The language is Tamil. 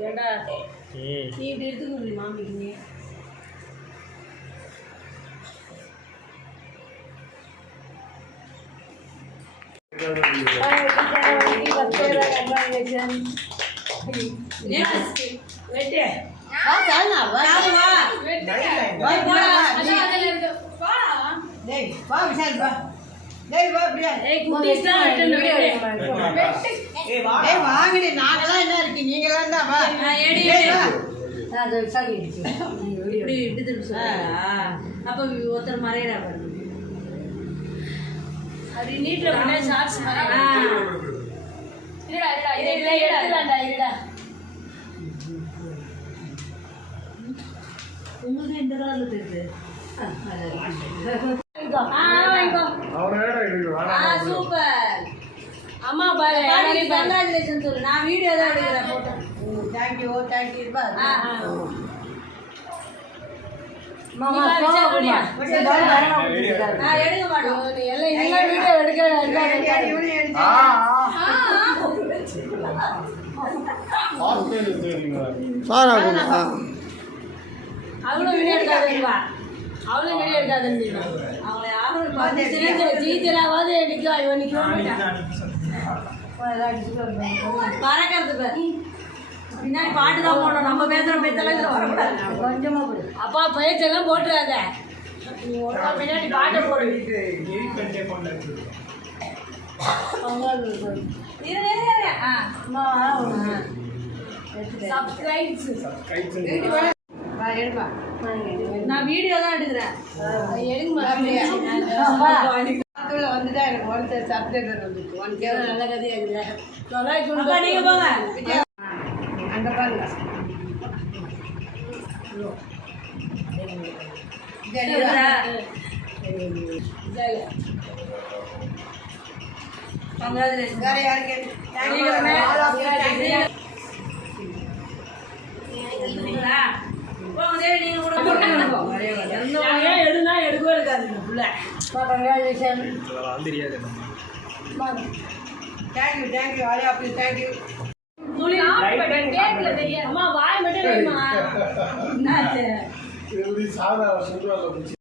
ஏண்டா நீ இப்படி எடுத்துக்க முடியும் மாமிக்கு நீ வாங்கடி நாங்களாம் என்ன இருக்கு நீங்களாம் தான் அப்ப ஒருத்தர் மறையறா பாருங்க அப்படி நீட்ல பண்ண ஷார்ட்ஸ் மறையறா இருடா இதை எடுத்துலாம்டா இருடா உங்களுக்கு இந்த கால தெரியுது சூப்பர் அம்மா பாரு கங்க்ராச்சுலேஷன் சொல்லு நான் வீடியோ தான் எடுக்கிறேன் போட்டோ தேங்க்யூ இருப்பா நான் எடுக்க மாட்டோம் எல்லாம் வீடியோ எடுக்கிறேன் அவளும் வீடியோ எடுக்காதுவா அவளும் வீடியோ எடுக்காதுன்னு அவளை யாரும் ஜீத்தராவது எடுக்கா இவன் பறக்கிறது பின்னாடி பாட்டு தான் போடணும் நம்ம பேசுகிற பேச்செல்லாம் வரக்கூடாது கொஞ்சமாக போடு அப்பா பேச்செல்லாம் போட்டுறாத நீ ஒழுங்கா பின்னாடி பாட்டை போடு நான் வீடியோ தான் எடுக்கிறேன் வந்துதான் எனக்கு ஒருத்தர் சப்ஸ்கிரைபர் வந்துச்சு நல்ல கதையா இருக்குது நீங்க போங்க அங்க பாருங்க வேற யாருக்கு எடுனா எடுக்கவே எடுக்காதுங்க புள்ள தேங்க்யூ ஆலியா அப்படி தேங்க்யூ அம்மா வாய் மட்டும்